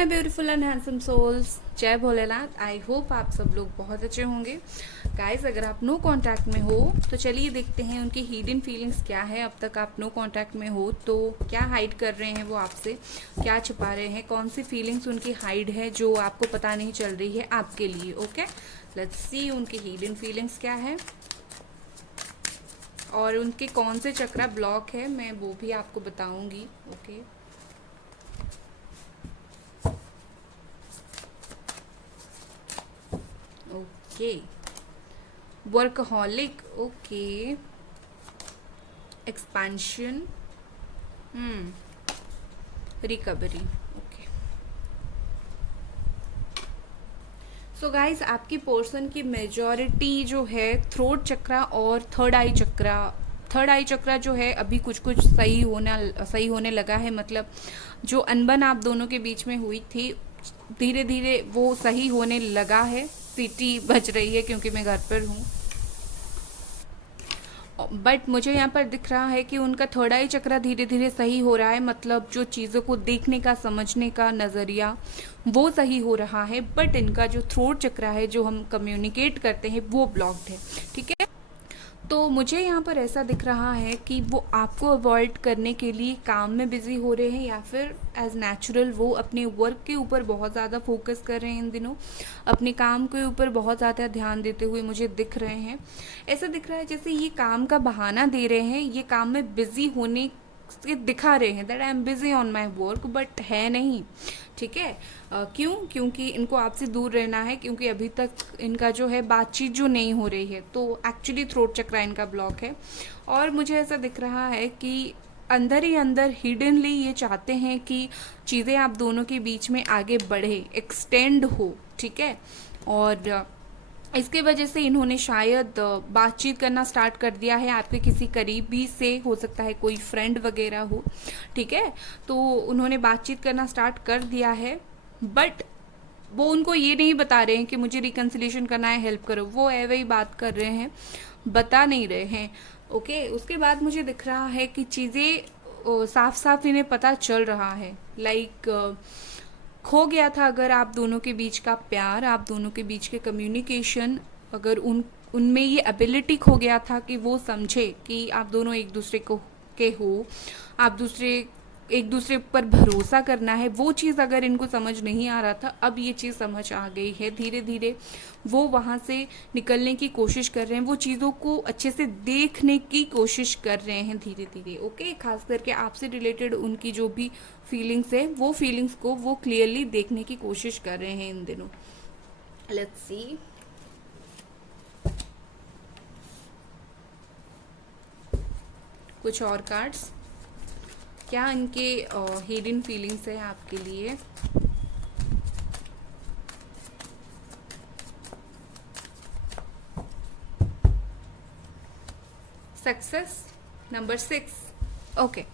My beautiful and handsome souls, जय Bholenath. I hope आप सब लोग बहुत अच्छे होंगे। गाइस, अगर आप नो कांटेक्ट में हो तो चलिए देखते हैं उनकी हिडन फीलिंग्स क्या है। अब तक आप नो कांटेक्ट में हो तो क्या हाइड कर रहे हैं वो आपसे, क्या छुपा रहे हैं, कौन सी फीलिंग्स उनकी हाइड है जो आपको पता नहीं चल रही है आपके लिए। ओके, लेट्स सी उनकी हिडन फीलिंग्स क्या है और उनके कौन से चक्रा ब्लॉक है, मैं वो भी आपको बताऊंगी। Okay, okay, workaholic, okay, expansion, recovery. Okay, so guys, आपकी पोर्शन की मेजॉरिटी जो है थ्रोट चक्रा और थर्ड आई चक्रा जो है अभी कुछ कुछ सही होने लगा है। मतलब जो अनबन आप दोनों के बीच में हुई थी, धीरे धीरे वो सही होने लगा है। सीटी बज रही है क्योंकि मैं घर पर हूँ, बट मुझे यहाँ पर दिख रहा है कि उनका थर्ड आई चक्रा धीरे धीरे सही हो रहा है। मतलब जो चीज़ों को देखने का, समझने का नज़रिया वो सही हो रहा है, बट इनका जो थ्रोट चक्रा है, जो हम कम्युनिकेट करते हैं, वो ब्लॉक्ड है। ठीक है, तो मुझे यहाँ पर ऐसा दिख रहा है कि वो आपको अवॉइड करने के लिए काम में बिजी हो रहे हैं, या फिर एज नेचुरल वो अपने वर्क के ऊपर बहुत ज़्यादा फोकस कर रहे हैं इन दिनों। अपने काम के ऊपर बहुत ज़्यादा ध्यान देते हुए मुझे दिख रहे हैं। ऐसा दिख रहा है जैसे ये काम का बहाना दे रहे हैं, ये काम में बिजी होने से दिखा रहे हैं that I am busy on my work, but है नहीं। ठीक है, क्यों? क्योंकि इनको आपसे दूर रहना है, क्योंकि अभी तक इनका जो है बातचीत जो नहीं हो रही है, तो एक्चुअली थ्रोट चक्रा इनका ब्लॉक है। और मुझे ऐसा दिख रहा है कि अंदर ही अंदर हिडनली ये चाहते हैं कि चीज़ें आप दोनों के बीच में आगे बढ़े, एक्सटेंड हो। ठीक है, और इसके वजह से इन्होंने शायद बातचीत करना स्टार्ट कर दिया है आपके किसी करीबी से, हो सकता है कोई फ्रेंड वगैरह हो। ठीक है, तो उन्होंने बातचीत करना स्टार्ट कर दिया है, बट वो उनको ये नहीं बता रहे हैं कि मुझे रिकन्सिलेशन करना है, हेल्प करो। वो है वही बात कर रहे हैं, बता नहीं रहे हैं। ओके, उसके बाद मुझे दिख रहा है कि चीज़ें साफ साफ इन्हें पता चल रहा है। लाइक खो गया था अगर आप दोनों के बीच का प्यार, आप दोनों के बीच के कम्युनिकेशन, अगर उनमें ये एबिलिटी खो गया था कि वो समझे कि आप दोनों एक दूसरे को के हो, आप एक दूसरे पर भरोसा करना है, वो चीज़ अगर इनको समझ नहीं आ रहा था, अब ये चीज़ समझ आ गई है। धीरे धीरे वो वहाँ से निकलने की कोशिश कर रहे हैं, वो चीज़ों को अच्छे से देखने की कोशिश कर रहे हैं धीरे धीरे। ओके, खास करके आपसे रिलेटेड उनकी जो भी फीलिंग्स है, वो फीलिंग्स को वो क्लियरली देखने की कोशिश कर रहे हैं इन दिनों। लेट्स सी, कुछ और कार्ड्स, क्या इनके हिडन फीलिंग्स है आपके लिए। Success number 6। ओके,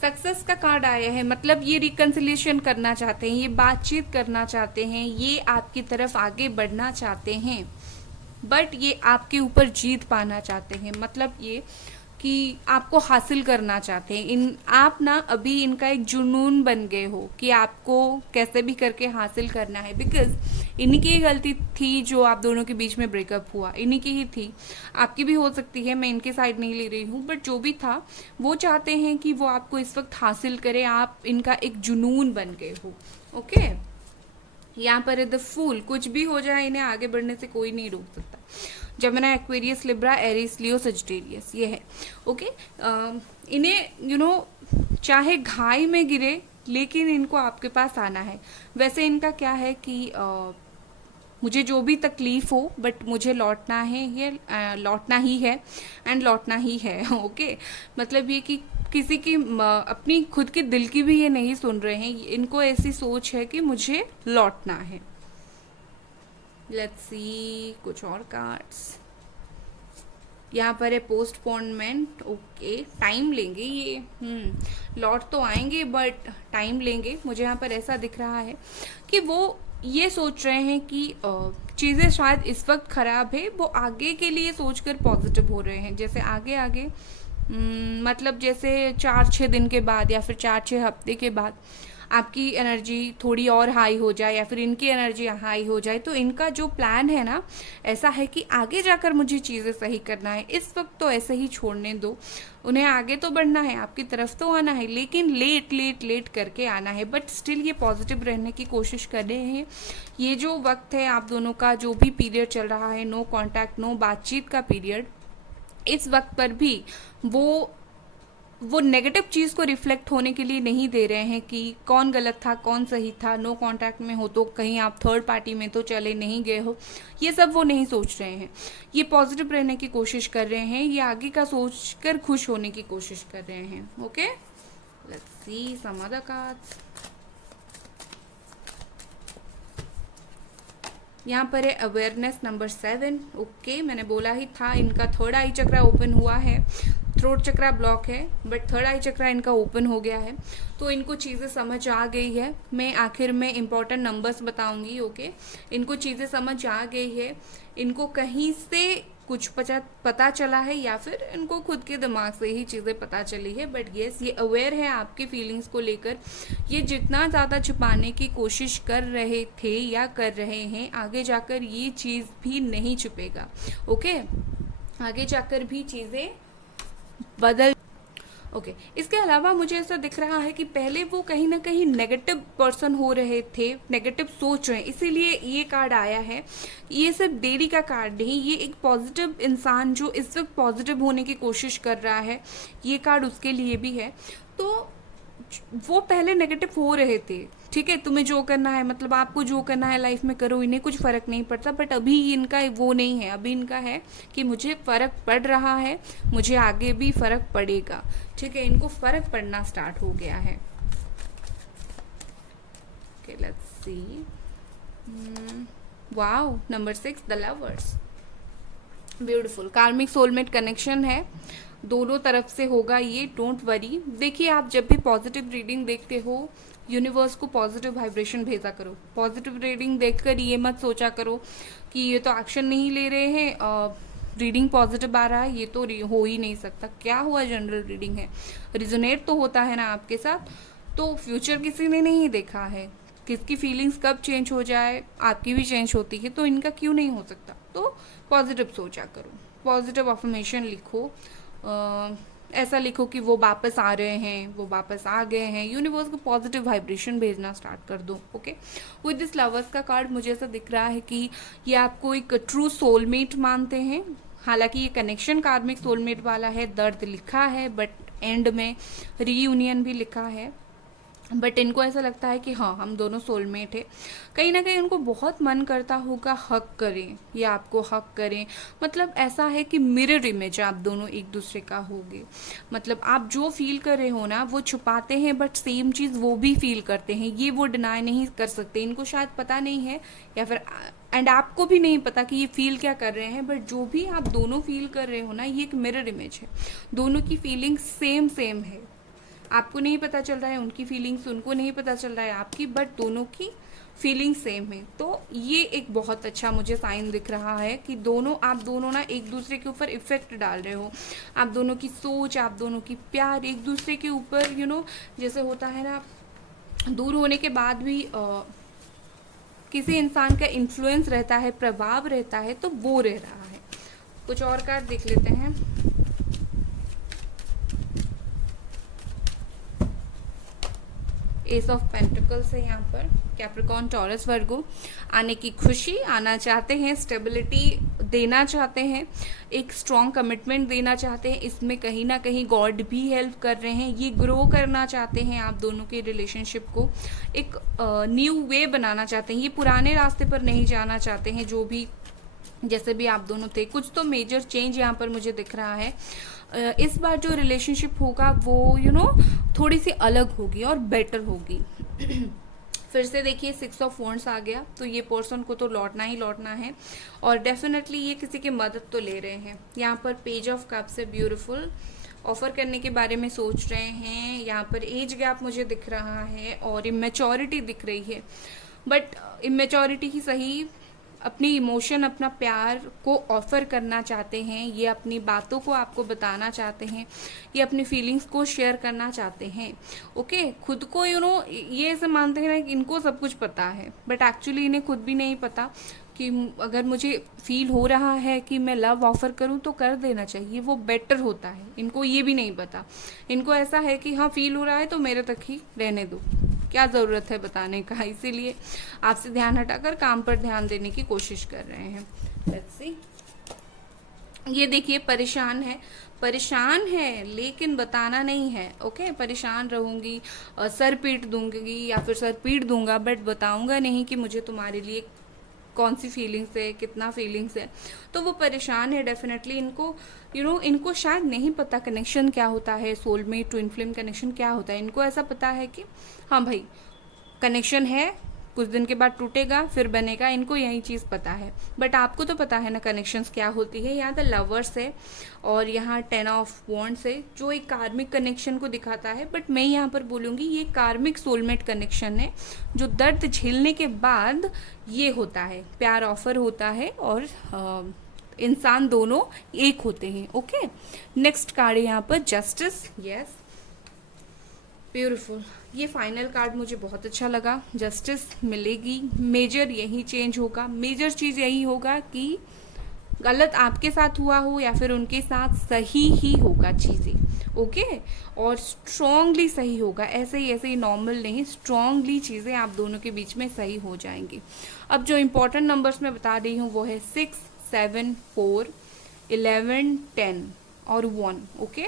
सक्सेस का कार्ड आया है, मतलब ये रिकन्सिलिएशन करना चाहते हैं, ये बातचीत करना चाहते हैं, ये आपकी तरफ आगे बढ़ना चाहते हैं, बट ये आपके ऊपर जीत पाना चाहते हैं। मतलब ये कि आपको हासिल करना चाहते हैं। आप ना अभी इनका एक जुनून बन गए हो कि आपको कैसे भी करके हासिल करना है, बिकॉज इन्हीं की ही गलती थी जो आप दोनों के बीच में ब्रेकअप हुआ, इन्हीं की ही थी। आपकी भी हो सकती है, मैं इनके साइड नहीं ले रही हूँ, बट जो भी था वो चाहते हैं कि वो आपको इस वक्त हासिल करे, आप इनका एक जुनून बन गए हो। ओके, यहाँ पर द फूल, कुछ भी हो जाए इन्हें आगे बढ़ने से कोई नहीं रोक सकता। जमुना, एक्वेरियस, लिब्रा, एरीज, लियो, सजिटेरियस, ये है। ओके, इन्हें चाहे घाई में गिरे, लेकिन इनको आपके पास आना है। वैसे इनका क्या है कि मुझे जो भी तकलीफ हो, बट मुझे लौटना है, ये लौटना ही है एंड लौटना ही है। ओके, मतलब ये कि किसी की अपनी खुद की दिल की भी ये नहीं सुन रहे हैं, इनको ऐसी सोच है कि मुझे लौटना है। लेट्स सी, कुछ और कार्ड्स। यहाँ पर है पोस्टपोनमेंट। ओके, टाइम लेंगे ये, लौट तो आएंगे बट टाइम लेंगे। मुझे यहाँ पर ऐसा दिख रहा है कि वो ये सोच रहे हैं कि चीज़ें शायद इस वक्त ख़राब है, वो आगे के लिए सोचकर पॉजिटिव हो रहे हैं। जैसे आगे मतलब जैसे 4-6 दिन के बाद या फिर 4-6 हफ्ते के बाद आपकी एनर्जी थोड़ी और हाई हो जाए या फिर इनकी एनर्जी हाई हो जाए, तो इनका जो प्लान है ना ऐसा है कि आगे जाकर मुझे चीज़ें सही करना है, इस वक्त तो ऐसे ही छोड़ने दो। उन्हें आगे तो बढ़ना है, आपकी तरफ तो आना है, लेकिन लेट लेट लेट करके आना है, बट स्टिल ये पॉजिटिव रहने की कोशिश कर रहे हैं। ये जो वक्त है आप दोनों का, जो भी पीरियड चल रहा है, नो कांटेक्ट नो बातचीत का पीरियड, इस वक्त पर भी वो नेगेटिव चीज़ को रिफ्लेक्ट होने के लिए नहीं दे रहे हैं कि कौन गलत था कौन सही था। नो कांटेक्ट में हो तो कहीं आप थर्ड पार्टी में तो चले नहीं गए हो, ये सब वो नहीं सोच रहे हैं। ये पॉजिटिव रहने की कोशिश कर रहे हैं, ये आगे का सोच कर खुश होने की कोशिश कर रहे हैं। Okay, let's see some other cards. यहाँ पर है अवेयरनेस नंबर 7। ओके, मैंने बोला ही था इनका थर्ड आई चक्रा ओपन हुआ है, थ्रोट चक्रा ब्लॉक है, बट थर्ड आई चक्रा इनका ओपन हो गया है, तो इनको चीज़ें समझ आ गई है। मैं आखिर में इंपॉर्टेंट नंबर्स बताऊंगी। ओके, इनको चीज़ें समझ आ गई है, इनको कहीं से कुछ पता चला है या फिर इनको खुद के दिमाग से ही चीज़ें पता चली है, बट येस ये अवेयर है आपकी फीलिंग्स को लेकर। ये जितना ज़्यादा छुपाने की कोशिश कर रहे थे या कर रहे हैं, आगे जाकर ये चीज़ भी नहीं छुपेगा। ओके, आगे जाकर भी चीज़ें बदल। ओके, इसके अलावा मुझे ऐसा दिख रहा है कि पहले वो कहीं ना कहीं नेगेटिव पर्सन हो रहे थे, नेगेटिव सोच रहे हैं, इसीलिए ये कार्ड आया है। ये सिर्फ देरी का कार्ड नहीं, ये एक पॉजिटिव इंसान जो इस वक्त पॉजिटिव होने की कोशिश कर रहा है, ये कार्ड उसके लिए भी है। तो वो पहले नेगेटिव हो रहे थे, ठीक है, तुम्हें जो करना है, मतलब आपको जो करना है लाइफ में करो, इन्हें कुछ फ़र्क नहीं पड़ता, बट अभी इनका वो नहीं है। अभी इनका है कि मुझे फ़र्क पड़ रहा है, मुझे आगे भी फ़र्क पड़ेगा, ठीक है, इनको फ़र्क पड़ना स्टार्ट हो गया है। Okay, let's C. Wow, number 6 the lovers, beautiful कार्मिक सोलमेट कनेक्शन है, दोनों तरफ से होगा ये, डोंट वरी। देखिए, आप जब भी पॉजिटिव रीडिंग देखते हो, यूनिवर्स को पॉजिटिव वाइब्रेशन भेजा करो। पॉजिटिव रीडिंग देखकर ये मत सोचा करो कि ये तो एक्शन नहीं ले रहे हैं, रीडिंग पॉजिटिव आ रहा है, ये तो हो ही नहीं सकता। क्या हुआ, जनरल रीडिंग है, रिजोनेट तो होता है ना आपके साथ। तो फ्यूचर किसी ने नहीं देखा है, किसकी फीलिंग्स कब चेंज हो जाए, आपकी भी चेंज होती है, तो इनका क्यों नहीं हो सकता। तो पॉजिटिव सोचा करो, पॉजिटिव अफर्मेशन लिखो, ऐसा लिखो कि वो वापस आ रहे हैं, वो वापस आ गए हैं। यूनिवर्स को पॉजिटिव वाइब्रेशन भेजना स्टार्ट कर दो। ओके, विद दिस लवर्स का कार्ड मुझे ऐसा दिख रहा है कि ये आपको एक ट्रू सोलमेट मानते हैं। हालांकि ये कनेक्शन कार्मिक सोलमेट वाला है, दर्द लिखा है, बट एंड में रीयूनियन भी लिखा है। बट इनको ऐसा लगता है कि हाँ, हम दोनों सोलमेट है। कहीं ना कहीं उनको बहुत मन करता होगा हक करें या आपको हक करें, मतलब ऐसा है कि मिरर इमेज आप दोनों एक दूसरे का होगे। मतलब आप जो फील कर रहे हो ना, वो छुपाते हैं, बट सेम चीज़ वो भी फील करते हैं, ये वो डिनाई नहीं कर सकते। इनको शायद पता नहीं है, या फिर एंड आपको भी नहीं पता कि ये फील क्या कर रहे हैं, बट जो भी आप दोनों फील कर रहे हो ना, ये एक मिरर इमेज है। दोनों की फीलिंग सेम सेम है, आपको नहीं पता चल रहा है उनकी फीलिंग्स, उनको नहीं पता चल रहा है आपकी, बट दोनों की फीलिंग सेम है। तो ये एक बहुत अच्छा मुझे साइन दिख रहा है कि आप दोनों ना एक दूसरे के ऊपर इफेक्ट डाल रहे हो। आप दोनों की सोच, आप दोनों की प्यार एक दूसरे के ऊपर, जैसे होता है ना, दूर होने के बाद भी किसी इंसान का इन्फ्लुएंस रहता है, प्रभाव रहता है, तो वो रह रहा है। कुछ और कार्ड देख लेते हैं। एस ऑफ पेंटिकल्स है यहाँ पर। कैप्रिकॉर्न, टॉरस, वर्गो आने की खुशी, आना चाहते हैं, स्टेबिलिटी देना चाहते हैं, एक स्ट्रॉन्ग कमिटमेंट देना चाहते हैं। इसमें कहीं ना कहीं गॉड भी हेल्प कर रहे हैं। ये ग्रो करना चाहते हैं, आप दोनों के रिलेशनशिप को एक न्यू वे बनाना चाहते हैं। ये पुराने रास्ते पर नहीं जाना चाहते हैं, जो भी जैसे भी आप दोनों थे। कुछ तो मेजर चेंज यहाँ पर मुझे दिख रहा है। इस बार जो रिलेशनशिप होगा वो थोड़ी सी अलग होगी और बेटर होगी। फिर से देखिए 6 ऑफ वॉन्ड्स आ गया, तो ये पर्सन को तो लौटना ही लौटना है, और डेफिनेटली ये किसी की मदद तो ले रहे हैं। यहाँ पर पेज ऑफ कप्स है, ब्यूटीफुल, ऑफर करने के बारे में सोच रहे हैं। यहाँ पर एज गैप मुझे दिख रहा है और इमेच्योरिटी दिख रही है, बट इमेच्योरिटी ही सही, अपनी इमोशन, अपना प्यार को ऑफर करना चाहते हैं, ये अपनी बातों को आपको बताना चाहते हैं, ये अपनी फीलिंग्स को शेयर करना चाहते हैं। ओके, खुद को ये ऐसे मानते हैं ना कि इनको सब कुछ पता है, बट एक्चुअली इन्हें खुद भी नहीं पता कि अगर मुझे फील हो रहा है कि मैं लव ऑफर करूं तो कर देना चाहिए, वो बेटर होता है। इनको ये भी नहीं पता, इनको ऐसा है कि हाँ फील हो रहा है तो मेरे तक ही रहने दो, क्या ज़रूरत है बताने का। इसीलिए आपसे ध्यान हटाकर काम पर ध्यान देने की कोशिश कर रहे हैं। लेट्स सी, ये देखिए परेशान है लेकिन बताना नहीं है। ओके, परेशान रहूंगी, सर पीट दूंगी या फिर सर पीट दूंगा, बट बताऊंगा नहीं कि मुझे तुम्हारे लिए कौन सी फीलिंग्स है, कितना फीलिंग्स है। तो वो परेशान है डेफिनेटली। इनको इनको शायद नहीं पता कनेक्शन क्या होता है, सोलमेट ट्विन फ्लेम कनेक्शन क्या होता है। इनको ऐसा पता है कि हाँ भाई कनेक्शन है, कुछ दिन के बाद टूटेगा फिर बनेगा, इनको यही चीज़ पता है। बट आपको तो पता है ना कनेक्शंस क्या होती है। यहाँ द लवर्स है और यहाँ 10 ऑफ वॉन्ड्स है जो एक कार्मिक कनेक्शन को दिखाता है। बट मैं यहाँ पर बोलूँगी ये कार्मिक सोलमेट कनेक्शन है, जो दर्द झेलने के बाद ये होता है, प्यार ऑफर होता है और इंसान दोनों एक होते हैं। ओके, नेक्स्ट कार्ड है यहाँ पर जस्टिस। यस, ब्यूटीफुल, ये फाइनल कार्ड मुझे बहुत अच्छा लगा। जस्टिस मिलेगी, मेजर यही चेंज होगा, मेजर चीज़ यही होगा कि गलत आपके साथ हुआ हो या फिर उनके साथ, सही ही होगा चीज़ें। ओके, और स्ट्रॉन्गली सही होगा, ऐसे ही नॉर्मल नहीं, स्ट्रॉन्गली चीज़ें आप दोनों के बीच में सही हो जाएंगी। अब जो इम्पोर्टेंट नंबर्स मैं बता रही हूँ वो है 6, 7, 4, 11, 10 और 1। ओके,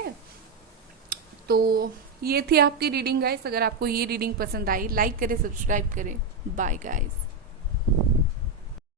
तो ये थी आपकी रीडिंग गाइस। अगर आपको ये रीडिंग पसंद आई, लाइक करें, सब्सक्राइब करें। Bye guys.